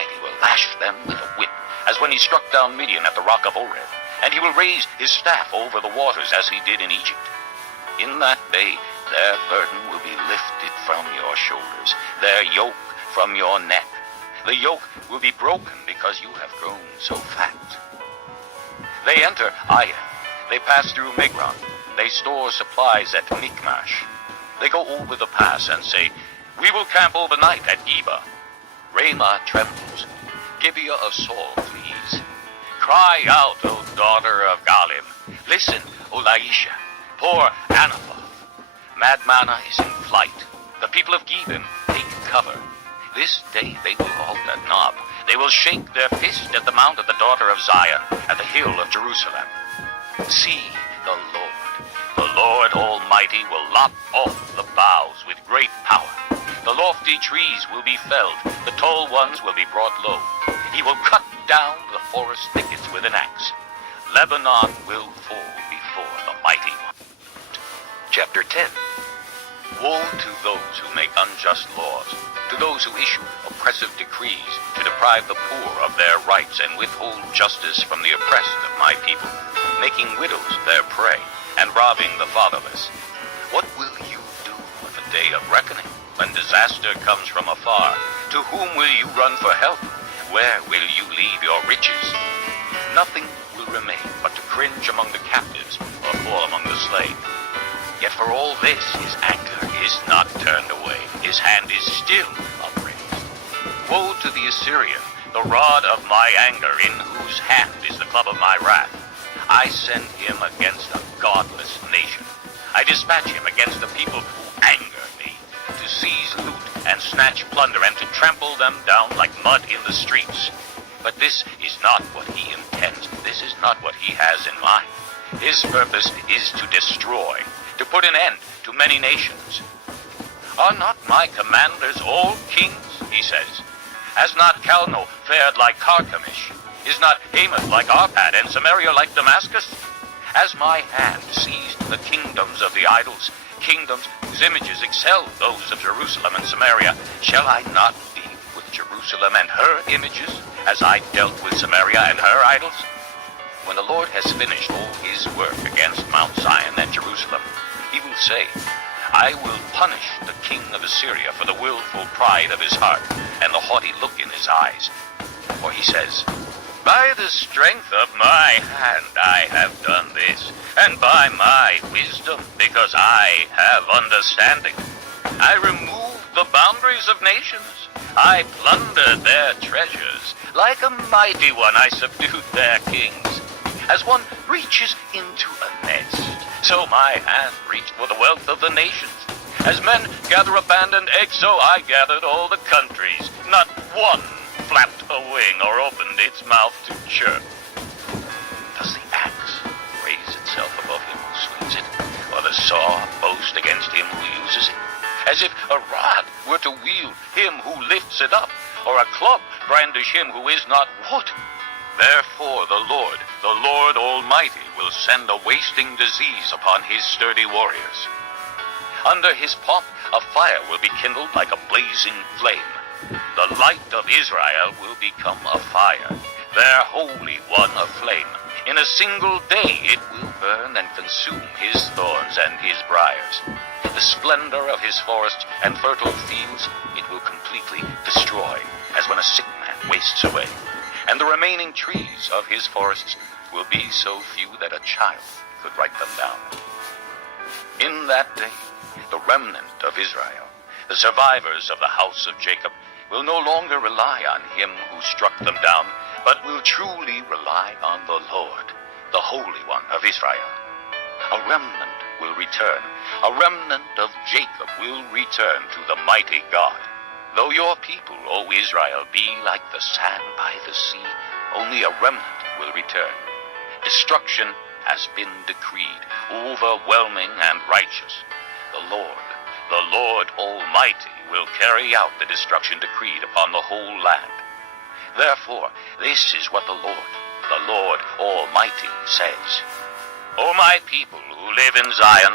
Almighty will lash them with a whip, as when he struck down Midian at the rock of Oreb, and he will raise his staff over the waters as he did in Egypt. In that day their burden will be lifted from your shoulders, their yoke from your neck. The yoke will be broken because you have grown so fat. They enter Ai, they pass through Migron, they store supplies at Michmash. They go over the pass and say, "We will camp overnight at Geba." Ramah trembles, Gibeah of Saul flees. Cry out, O daughter of Galim. Listen, O Laisha, poor Anathoth. Madmanah is in flight. The people of Gebim take cover. This day they will halt at Nob. They will shake their fist at the mount of the daughter of Zion, at the hill of Jerusalem. See, the Lord Almighty will lop off the boughs with great power. The lofty trees will be felled, the tall ones will be brought low. He will cut down the forest thickets with an axe. Lebanon will fall before the mighty one. Chapter 10. Woe to those who make unjust laws, to those who issue oppressive decrees to deprive the poor of their rights and withhold justice from the oppressed of my people, making widows their prey and robbing the fatherless. What will you do on the day of reckoning, when disaster comes from afar? To whom will you run for help? Where will you leave your riches? Nothing will remain but to cringe among the captives or fall among the slain. Yet for all this his anger is not turned away, his hand is still upraised. Woe to the Assyrian, the rod of my anger, in whose hand is the club of my wrath. I send him against a godless nation. I dispatch him against the people who anger me, to seize loot and snatch plunder and to trample them down like mud in the streets. But this is not what he intends. This is not what he has in mind. His purpose is to destroy, to put an end to many nations. Are not my commanders all kings, he says? Has not Calno fared like Carchemish? Is not Hamath like Arpad and Samaria like Damascus? Has my hand seized the kingdoms of the idols, kingdoms whose images excel those of Jerusalem and Samaria? Shall I not deal with Jerusalem and her images, as I dealt with Samaria and her idols? When the Lord has finished all his work against Mount Zion and Jerusalem, he will say, I will punish the king of Assyria for the willful pride of his heart and the haughty look in his eyes. For he says, by the strength of my hand I have done this, and by my wisdom, because I have understanding. I removed the boundaries of nations. I plundered their treasures. Like a mighty one I subdued their kings. As one reaches into a nest, so my hand reached for the wealth of the nations. As men gather abandoned eggs, so I gathered all the countries. Not one flapped a wing or opened its mouth to chirp. Does the axe raise itself above him who swings it, or the saw boast against him who uses it? As if a rod were to wield him who lifts it up, or a club brandish him who is not wood. Therefore the Lord Almighty, will send a wasting disease upon his sturdy warriors. Under his pomp a fire will be kindled like a blazing flame. The light of Israel will become a fire, their Holy One a flame. In a single day it will burn and consume his thorns and his briars. The splendor of his forests and fertile fields it will completely destroy, as when a sick man wastes away. And the remaining trees of his forests will be so few that a child could write them down. In that day, the remnant of Israel, the survivors of the house of Jacob, will no longer rely on him who struck them down, but will truly rely on the Lord, the Holy One of Israel. A remnant will return. A remnant of Jacob will return to the mighty God. Though your people, O Israel, be like the sand by the sea, only a remnant will return. Destruction has been decreed, overwhelming and righteous. The Lord Almighty, will carry out the destruction decreed upon the whole land. Therefore, this is what the Lord Almighty says. O my people who live in Zion,